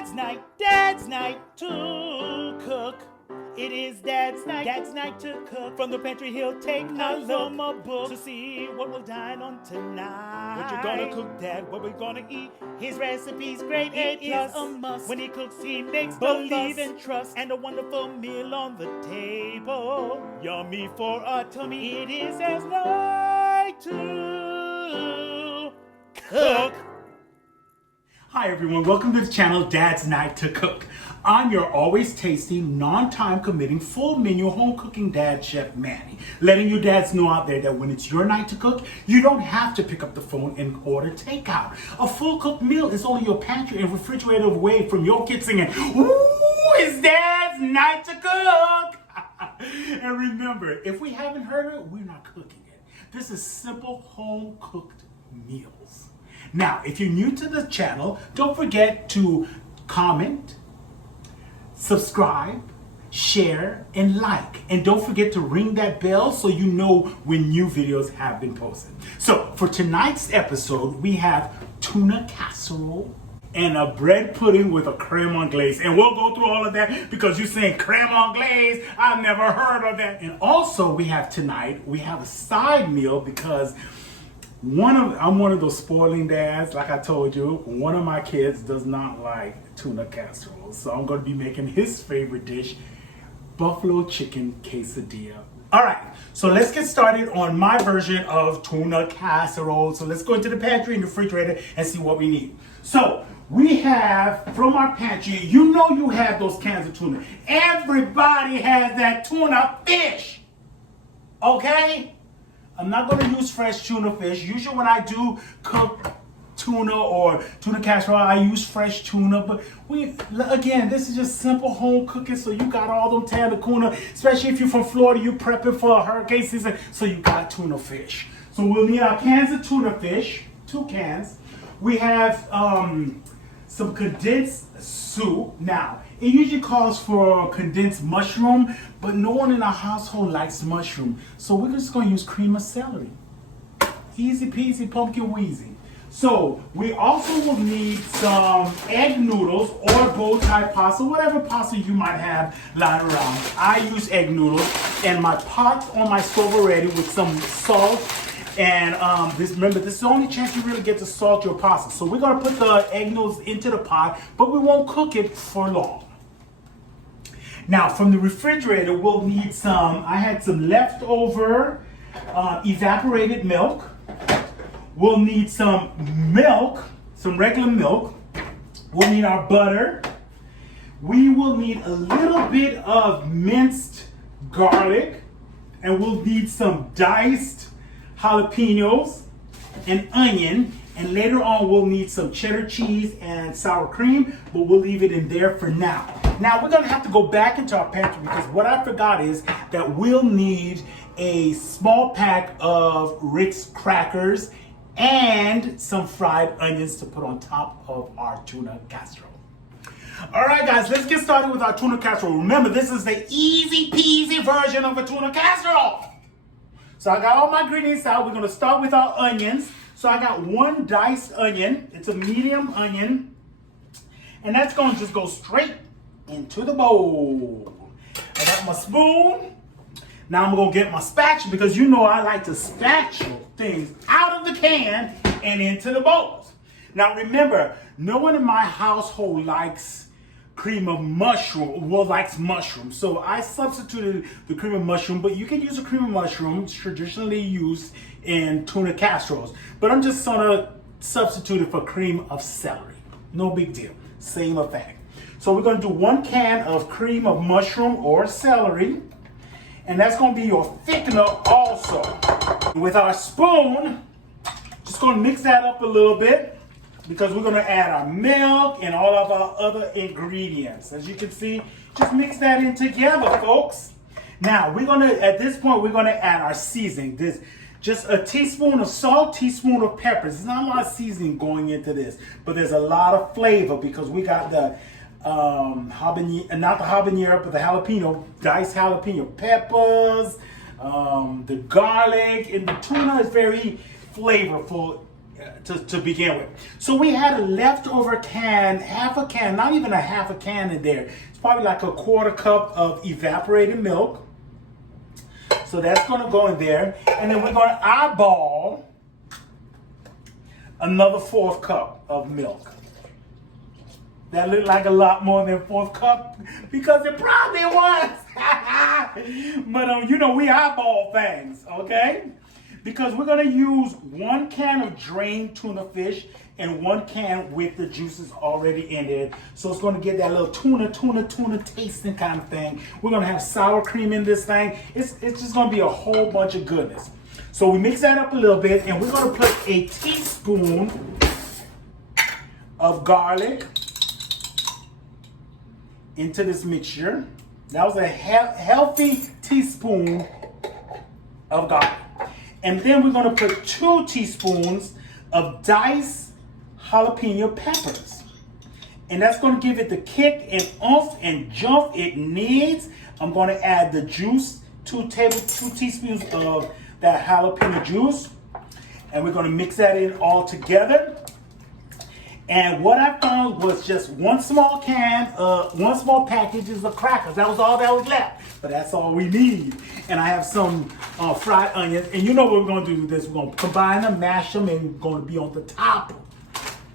Dadznight2cook. It is Dadznight2cook. From the pantry he'll take a look book to see what we'll dine on tonight. What you're gonna cook, Dad, what we're gonna eat. His recipe's great, it is a must. When he cooks, he makes believe and trust. And a wonderful meal on the table. Yummy for a tummy, it is Dadznight2cook. Hi everyone, welcome to the channel Dadznight2cook. I'm your always tasty, non-time committing, full menu home cooking dad, Chef Manny. Letting you dads know out there that when it's your night to cook, you don't have to pick up the phone and order takeout. A full cooked meal is only your pantry and refrigerator away from your kids singing, "Ooh, it's Dad's night to cook." And remember, if we haven't heard it, we're not cooking it. This is simple home cooked meals. Now, if you're new to the channel, don't forget to comment, subscribe, share, and like. And don't forget to ring that bell so you know when new videos have been posted. So, for tonight's episode, we have tuna casserole and a bread pudding with a creme anglaise. And we'll go through all of that because you're saying creme anglaise. I've never heard of that. And also, we have a side meal because I'm one of those spoiling dads, like I told you. One of my kids does not like tuna casserole, so I'm going to be making his favorite dish, buffalo chicken quesadilla. All right, so let's get started on my version of tuna casserole. So let's go into the pantry and the refrigerator and see what we need. So we have from our pantry, you know you have those cans of tuna. Everybody has that tuna fish, okay? I'm not going to use fresh tuna fish. Usually when I do cook tuna or tuna casserole, I use fresh tuna. But again, this is just simple home cooking. So you got all them tuna, especially if you're from Florida, you prepping for a hurricane season. So you got tuna fish. So we'll need our cans of tuna fish, 2 cans. We have some condensed soup. Now, it usually calls for condensed mushroom, but no one in our household likes mushroom. So we're just going to use cream of celery. Easy peasy, pumpkin wheezy. So we also will need some egg noodles or bow tie pasta, whatever pasta you might have lying around. I use egg noodles, and my pot on my stove already with some salt. And remember, this is the only chance you really get to salt your pasta. So we're going to put the egg noodles into the pot, but we won't cook it for long. Now, from the refrigerator, we'll need I had some leftover evaporated milk. We'll need some milk, some regular milk. We'll need our butter. We will need a little bit of minced garlic. And we'll need some diced jalapeños and onion. And later on, we'll need some cheddar cheese and sour cream, but we'll leave it in there for now. Now, we're gonna have to go back into our pantry because what I forgot is that we'll need a small pack of Ritz crackers and some fried onions to put on top of our tuna casserole. All right, guys, let's get started with our tuna casserole. Remember, this is the easy peasy version of a tuna casserole. So I got all my ingredients out. We're gonna start with our onions. So I got 1 diced onion. It's a medium onion. And that's gonna just go straight into the bowl. I got my spoon. Now I'm gonna get my spatula because you know I like to spatula things out of the can and into the bowls. Now remember, no one in my household likes cream of mushroom, likes mushroom. So I substituted the cream of mushroom, but you can use a cream of mushroom. It's traditionally used in tuna casseroles. But I'm just gonna substitute it for cream of celery. No big deal, same effect. So we're gonna do 1 can of cream of mushroom or celery. And that's gonna be your thickener also. With our spoon, just gonna mix that up a little bit because we're gonna add our milk and all of our other ingredients. As you can see, just mix that in together, folks. Now, at this point, we're gonna add our seasoning. Just a teaspoon of salt, teaspoon of peppers. There's not a lot of seasoning going into this, but there's a lot of flavor because we got the not the habanero, but the jalapeno, diced jalapeno peppers, the garlic, and the tuna is very flavorful to begin with. So we had a leftover can, half a can, not even a half a can in there. It's probably like a quarter cup of evaporated milk. So that's going to go in there. And then we're going to eyeball another 1/4 cup of milk. That looked like a lot more than 1/4 cup because it probably was. But you know, we eyeball things, okay? Because we're gonna use 1 can of drained tuna fish and 1 can with the juices already in it. So it's gonna get that little tuna tasting kind of thing. We're gonna have sour cream in this thing. It's just gonna be a whole bunch of goodness. So we mix that up a little bit and we're gonna put a teaspoon of garlic into this mixture. That was a healthy teaspoon of garlic. And then we're gonna put 2 teaspoons of diced jalapeno peppers. And that's gonna give it the kick and oomph and jump it needs. I'm gonna add the juice, 2 teaspoons of that jalapeno juice. And we're gonna mix that in all together. And what I found was just 1 small can, 1 small package of crackers. That was all that was left. But that's all we need. And I have some fried onions. And you know what we're going to do with this. We're going to combine them, mash them, and we're going to be on the top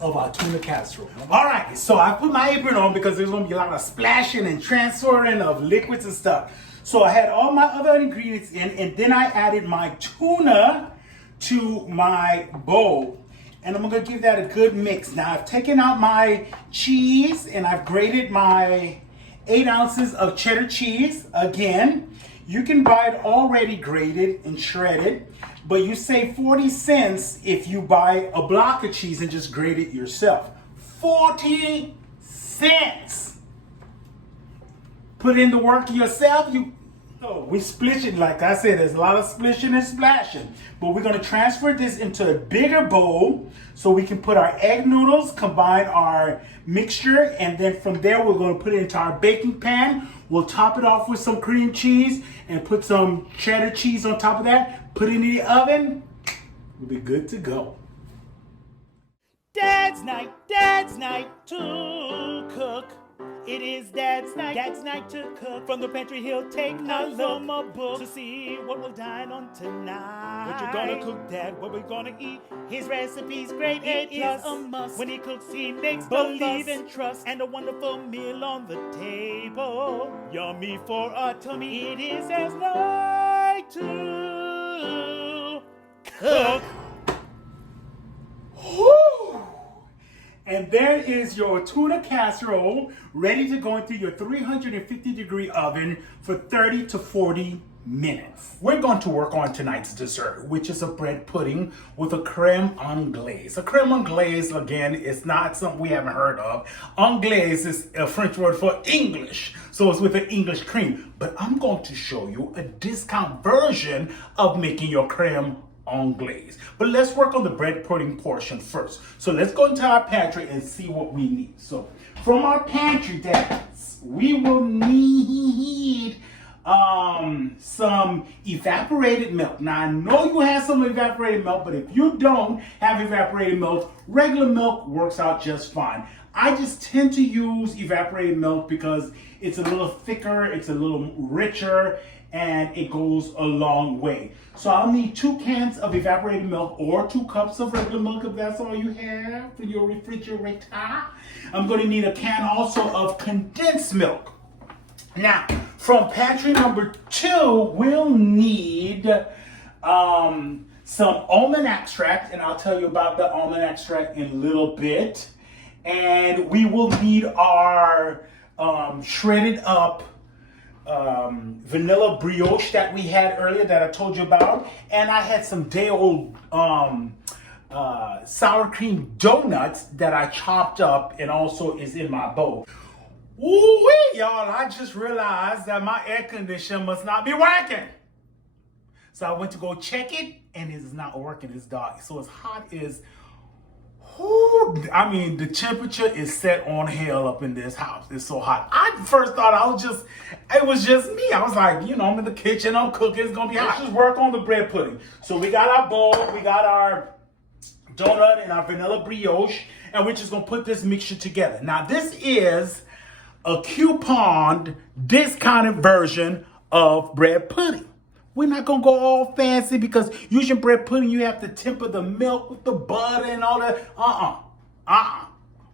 of our tuna casserole. All right, so I put my apron on because there's going to be a lot of splashing and transferring of liquids and stuff. So I had all my other ingredients in, and then I added my tuna to my bowl. And I'm gonna give that a good mix. Now I've taken out my cheese and I've grated my 8 ounces of cheddar cheese. Again, you can buy it already grated and shredded, but you save 40 cents if you buy a block of cheese and just grate it yourself. 40 cents! Put in the work yourself. We splish it, like I said, there's a lot of splishing and splashing. But we're gonna transfer this into a bigger bowl so we can put our egg noodles, combine our mixture, and then from there we're gonna put it into our baking pan. We'll top it off with some cream cheese and put some cheddar cheese on top of that. Put it in the oven, we'll be good to go. Dad's night to cook. It is Dad's night to cook. From the pantry he'll take a look from a book to see what we'll dine on tonight. What you gonna cook, Dad? What we gonna eat? His recipe's great, it is a must. When he cooks, he makes believe and trust, and a wonderful meal on the table. Yummy for our tummy. It is Dad's night to cook. Woo! And there is your tuna casserole ready to go into your 350-degree oven for 30 to 40 minutes. We're going to work on tonight's dessert, which is a bread pudding with a creme anglaise. A creme anglaise, again, is not something we haven't heard of. Anglaise is a French word for English, so it's with an English cream. But I'm going to show you a discount version of making your creme anglaise. But let's work on the bread pudding portion first. So let's go into our pantry and see what we need. So from our pantry, Dadz, we will need some evaporated milk. Now I know you have some evaporated milk, but if you don't have evaporated milk, regular milk works out just fine. I just tend to use evaporated milk because it's a little thicker, it's a little richer, and it goes a long way. So I'll need 2 cans of evaporated milk or 2 cups of regular milk if that's all you have for your refrigerator. I'm going to need a can also of condensed milk. Now, from pantry number 2, we'll need some almond extract, and I'll tell you about the almond extract in a little bit. And we will need our shredded up vanilla brioche that we had earlier that I told you about, and I had some day old sour cream donuts that I chopped up and also is in my bowl. Ooh-wee, y'all, I just realized that my air conditioner must not be working. So I went to go check it and it is not working. It's dark. So as hot as, I mean, the temperature is set on hell up in this house. It's so hot. I first thought it was just me. I was like, you know, I'm in the kitchen, I'm cooking, it's gonna be hot. Let's just work on the bread pudding. So we got our bowl, we got our donut and our vanilla brioche, and we're just gonna put this mixture together. Now this is a couponed, discounted version of bread pudding. We're not gonna go all fancy because usually bread pudding you have to temper the milk with the butter and all that.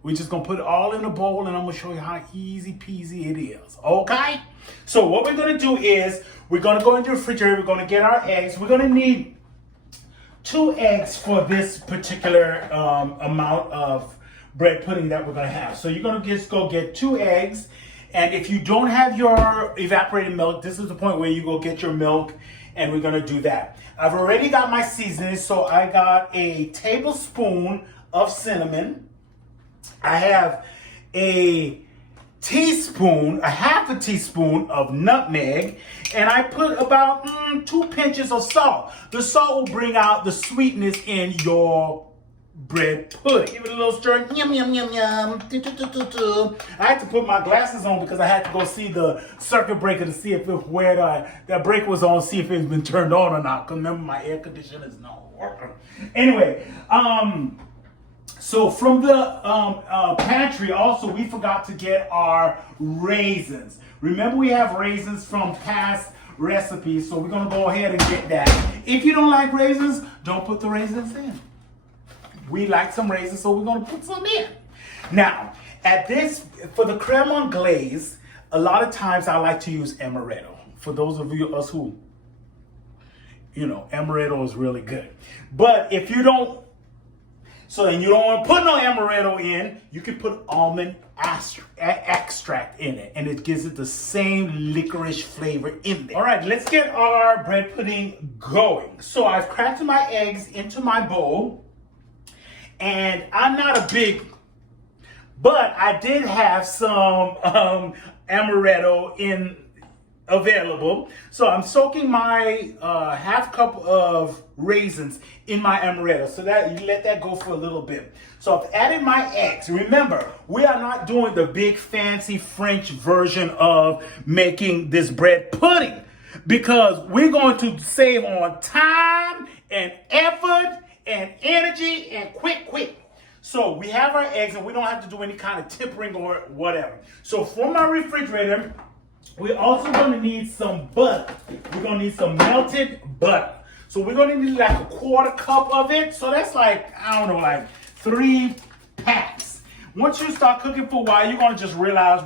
We're just gonna put it all in a bowl and I'm gonna show you how easy peasy it is, okay? So what we're gonna do is, we're gonna go into the refrigerator, we're gonna get our eggs. We're gonna need 2 eggs for this particular amount of bread pudding that we're gonna have. So you're gonna just go get 2 eggs. And if you don't have your evaporated milk, this is the point where you go get your milk and we're gonna do that. I've already got my seasoning, so I got a tablespoon of cinnamon. I have a half a teaspoon of nutmeg, and I put about 2 pinches of salt. The salt will bring out the sweetness in your bread pudding. Give it a little stir. Yum, yum, yum, yum. I had to put my glasses on because I had to go see the circuit breaker to see if where that breaker was on, see if it's been turned on or not. Because remember, my air conditioner is not working. Anyway, so from the pantry, also, we forgot to get our raisins. Remember, we have raisins from past recipes, so we're going to go ahead and get that. If you don't like raisins, don't put the raisins in. We like some raisins, so we're going to put some in. Now, for the creme anglaise, a lot of times I like to use amaretto. For those of us who, amaretto is really good. But if you don't, and you don't want to put no amaretto in, you can put almond extract in it, and it gives it the same licorice flavor in there. All right, let's get our bread pudding going. So I've cracked my eggs into my bowl, and I'm not a big, but I did have some amaretto available. So I'm soaking my half cup of raisins in my amaretto, so that you let that go for a little bit. So I've added my eggs. Remember, we are not doing the big fancy French version of making this bread pudding, because we're going to save on time and effort and energy and quick. So we have our eggs and we don't have to do any kind of tempering or whatever. So for my refrigerator, we're also going to need some butter. We're going to need some melted butter. So we're going to need like a 1/4 cup of it. So that's like, I don't know, like 3 packs. Once you start cooking for a while, you're going to just realize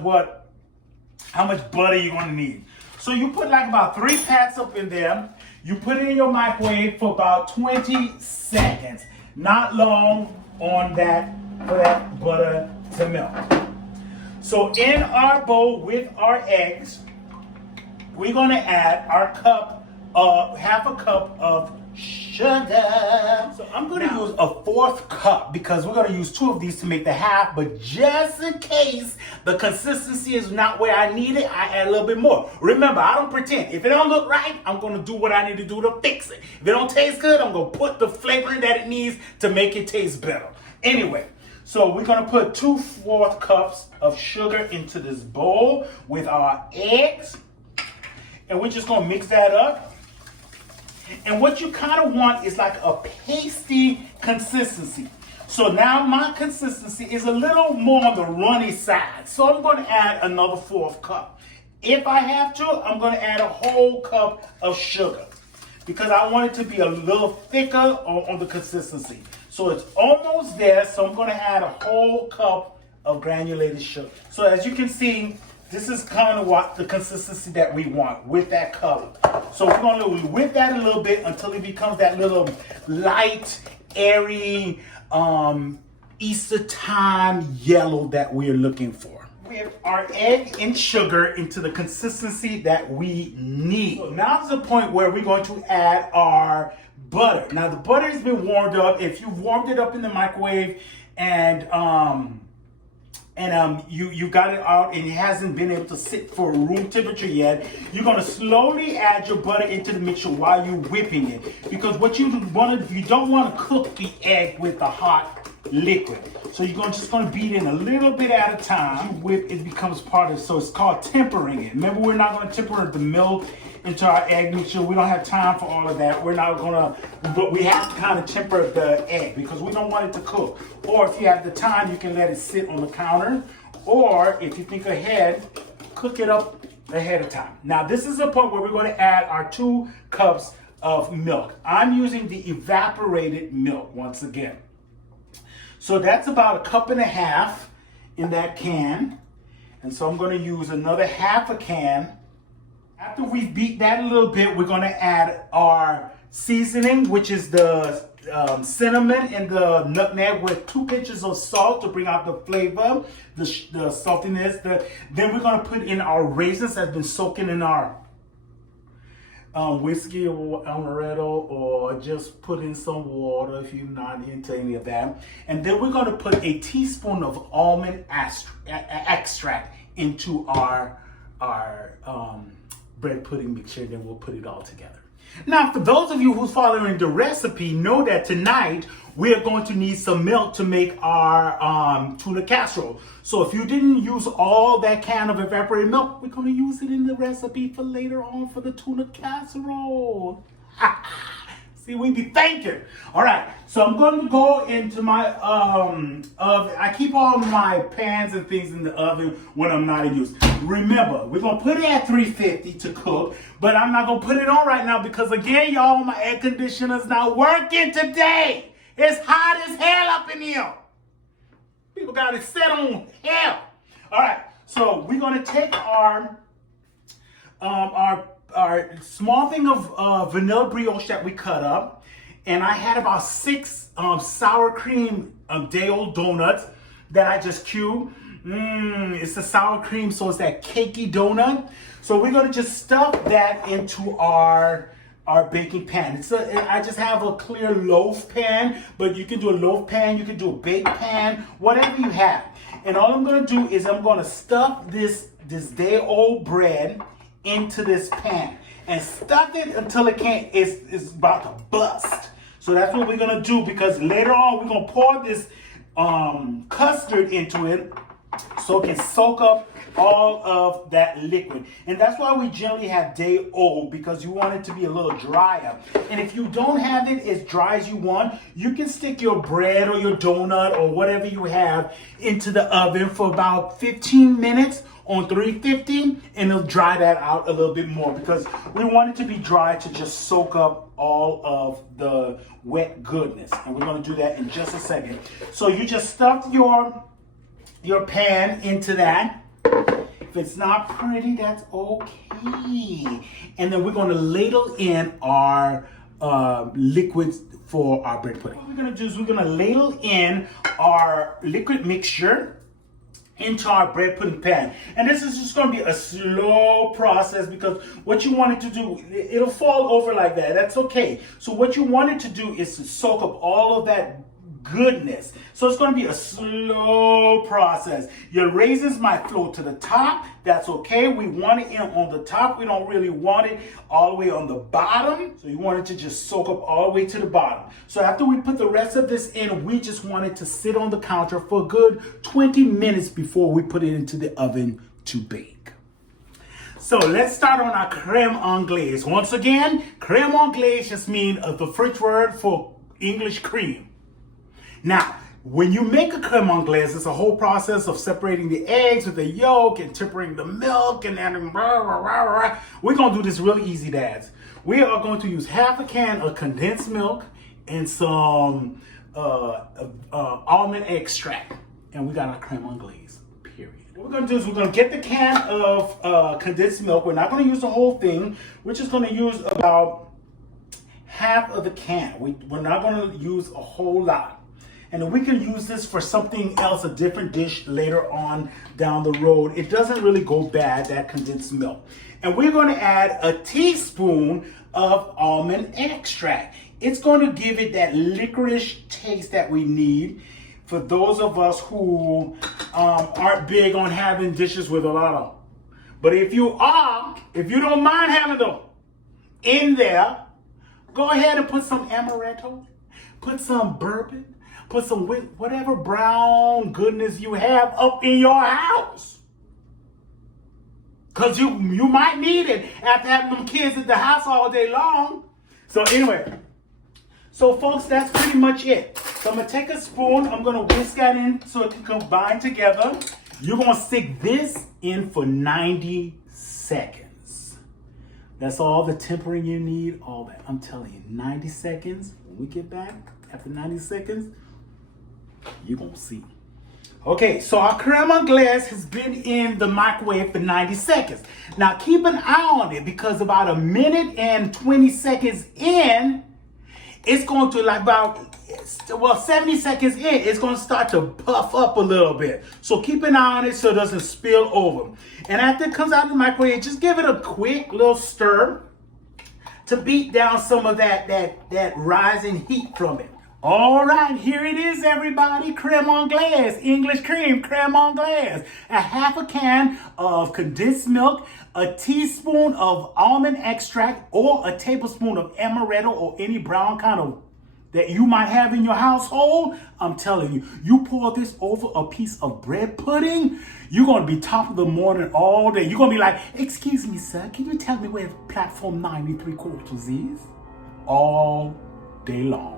how much butter you're going to need. So you put like about 3 packs up in there. You put it in your microwave for about 20 seconds. Not long on that, for that butter to melt. So in our bowl with our eggs, we're going to add our half a cup of sugar. So I'm going to use a 1/4 cup because we're going to use 2 of these to make the half, but just in case the consistency is not where I need it, I add a little bit more. Remember, I don't pretend. If it don't look right, I'm going to do what I need to do to fix it. If it don't taste good, I'm going to put the flavoring that it needs to make it taste better. Anyway, so we're going to put 2/4 cups of sugar into this bowl with our eggs. And we're just going to mix that up. And what you kind of want is like a pasty consistency. So now my consistency is a little more on the runny side. So I'm going to add another 1/4 cup. If I have to, I'm going to add a whole cup of sugar because I want it to be a little thicker on the consistency. So it's almost there. So I'm going to add a whole cup of granulated sugar. So as you can see, this is kind of what the consistency that we want with that color. So we're going to whip that a little bit until it becomes that little light, airy, Easter time yellow that we're looking for. We have our egg and sugar into the consistency that we need. So now is the point where we're going to add our butter. Now the butter has been warmed up. If you've warmed it up in the microwave and you got it out and it hasn't been able to sit for room temperature yet, you're going to slowly add your butter into the mixture while you're whipping it. Because what you don't want to cook the egg with the hot liquid. So you're just gonna beat in a little bit at a time. You whip, it becomes part of it. So it's called tempering it. Remember, we're not gonna temper the milk into our egg mixture. We don't have time for all of that. We're not gonna, but we have to kind of temper the egg because we don't want it to cook. Or if you have the time, you can let it sit on the counter. Or if you think ahead, cook it up ahead of time. Now this is the point where we're gonna add our 2 cups of milk. I'm using the evaporated milk once again. So that's about 1.5 cups in that can. And so I'm going to use another 1/2 can. After we beat that a little bit, we're going to add our seasoning, which is the cinnamon and the nutmeg with 2 pinches of salt to bring out the flavor, the saltiness. Then we're going to put in our raisins that's been soaking in our whiskey or amaretto, or just put in some water if you're not into any of that. And then we're going to put a teaspoon of almond extract into our bread pudding mixture, and then we'll put it all together. Now, for those of you who's following the recipe, know that tonight we are going to need some milk to make our tuna casserole. So if you didn't use all that can of evaporated milk, we're going to use it in the recipe for later on for the tuna casserole. See, we be thinking. All right, so I'm going to go into my oven. I keep all my pans and things in the oven when I'm not in use. Remember, we're going to put it at 350 to cook, but I'm not going to put it on right now because, again, y'all, my air conditioner's not working today. It's hot as hell up in here. People got it set on hell. All right, so we're going to take our small thing of vanilla brioche that we cut up, and I had about 6 sour cream day-old donuts that I just cubed. It's the sour cream, so it's that cakey donut. So we're gonna just stuff that into our baking pan. I just have a clear loaf pan, but you can do a loaf pan, you can do a baked pan, whatever you have. And all I'm gonna do is I'm gonna stuff this day-old bread into this pan and stuff it until it's about to bust. So that's what we're gonna do, because later on we're gonna pour this custard into it so it can soak up all of that liquid. And that's why we generally have day old, because you want it to be a little drier. And if you don't have it as dry as you want, you can stick your bread or your donut or whatever you have into the oven for about 15 minutes on 350, and it'll dry that out a little bit more, because we want it to be dry to just soak up all of the wet goodness. And we're going to do that in just a second. So you just stuff your pan into that. If it's not pretty, that's okay. And then we're going to ladle in our liquids for our bread pudding. What we're going to do is we're going to ladle in our liquid mixture into our bread pudding pan. And this is just going to be a slow process, because what you want it to do, it'll fall over like that. That's okay. So what you want it to do is to soak up all of that goodness. So it's going to be a slow process. Your raisins might float to the top. That's okay. We want it in on the top. We don't really want it all the way on the bottom. So you want it to just soak up all the way to the bottom. So after we put the rest of this in, we just want it to sit on the counter for a good 20 minutes before we put it into the oven to bake. So let's start on our creme anglaise. Once again, creme anglaise just means the French word for English cream. Now, when you make a creme anglaise, it's a whole process of separating the eggs with the yolk and tempering the milk and then We're going to do this really easy, Dads. We are going to use 1/2 can of condensed milk and some almond extract. And we got our creme anglaise, period. What we're going to do is we're going to get the can of condensed milk. We're not going to use the whole thing. We're just going to use about 1/2 of the can. We're not going to use a whole lot. And we can use this for something else, a different dish later on down the road. It doesn't really go bad, that condensed milk. And we're going to add a teaspoon of almond extract. It's going to give it that licorice taste that we need for those of us who aren't big on having dishes with a lot of. But if you don't mind having them in there, go ahead and put some amaretto, put some bourbon, put some whatever brown goodness you have up in your house. Because you might need it after having them kids at the house all day long. So anyway, so folks, that's pretty much it. So I'm going to take a spoon. I'm going to whisk that in so it can combine together. You're going to stick this in for 90 seconds. That's all the tempering you need, all that. I'm telling you, 90 seconds. When we get back, after 90 seconds, you're going to see. Okay, so our creme anglaise has been in the microwave for 90 seconds. Now keep an eye on it because about a minute and 20 seconds in, it's going to 70 seconds in, it's going to start to puff up a little bit. So keep an eye on it so it doesn't spill over. And after it comes out of the microwave, just give it a quick little stir to beat down some of that rising heat from it. All right, here it is, everybody. Creme anglaise, English cream, creme anglaise. A half a can of condensed milk, a teaspoon of almond extract, or a tablespoon of amaretto or any brown kind of that you might have in your household. I'm telling you, you pour this over a piece of bread pudding, you're going to be top of the morning all day. You're going to be like, excuse me, sir, can you tell me where platform 93/4 is? All day long.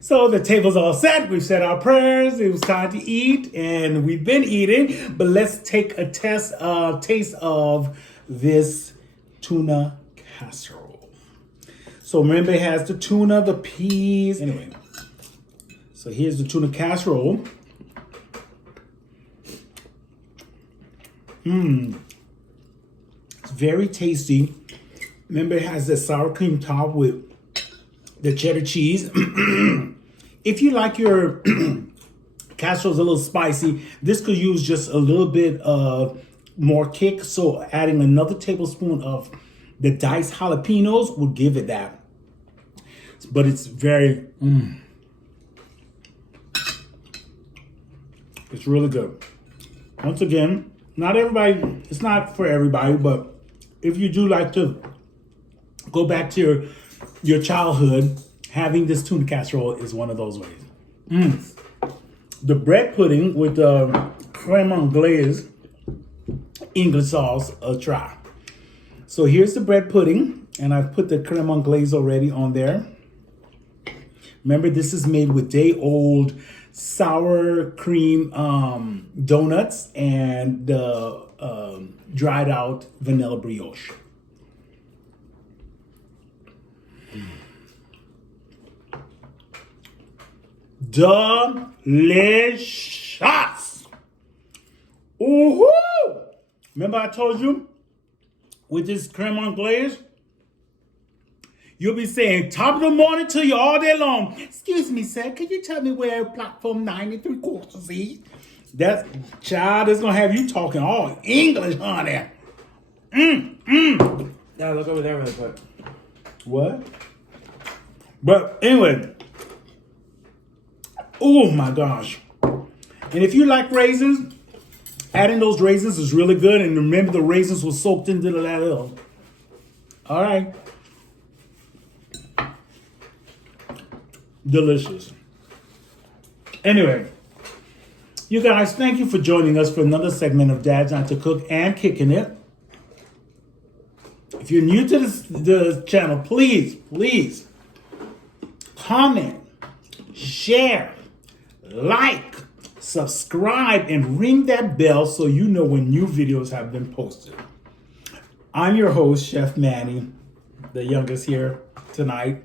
So the table's all set. We've said our prayers. It was time to eat, and we've been eating. But let's take a taste of this tuna casserole. So remember, it has the tuna, the peas. Anyway, so here's the tuna casserole. It's very tasty. Remember, it has the sour cream top with the cheddar cheese. If you like your casseroles a little spicy, this could use just a little bit of more kick. So adding another tablespoon of the diced jalapeños will give it that. But it's very, it's really good. Once again, not everybody, it's not for everybody, but if you do like to go back to your childhood, having this tuna casserole is one of those ways. The bread pudding with the creme anglaise English sauce, a try. So here's the bread pudding, and I've put the creme anglaise already on there. Remember, this is made with day-old sour cream donuts and dried out vanilla brioche. Delicious. Ooh-hoo! Remember I told you with this creme anglaise, you'll be saying top of the morning to you all day long. Excuse me, sir, can you tell me where platform 93/4 is? That child is gonna have you talking all English, honey. Yeah, look over there really quick. What? But anyway. Oh my gosh. And if you like raisins, adding those raisins is really good. And remember, the raisins were soaked into the ladle. All right. Delicious. Anyway, you guys, thank you for joining us for another segment of Dadznight2cook and Kicking It. If you're new to the channel, please comment, share, like, subscribe, and ring that bell so you know when new videos have been posted. I'm your host, Chef Manny, the youngest here tonight.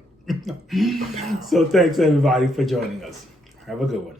So thanks everybody for joining us. Have a good one.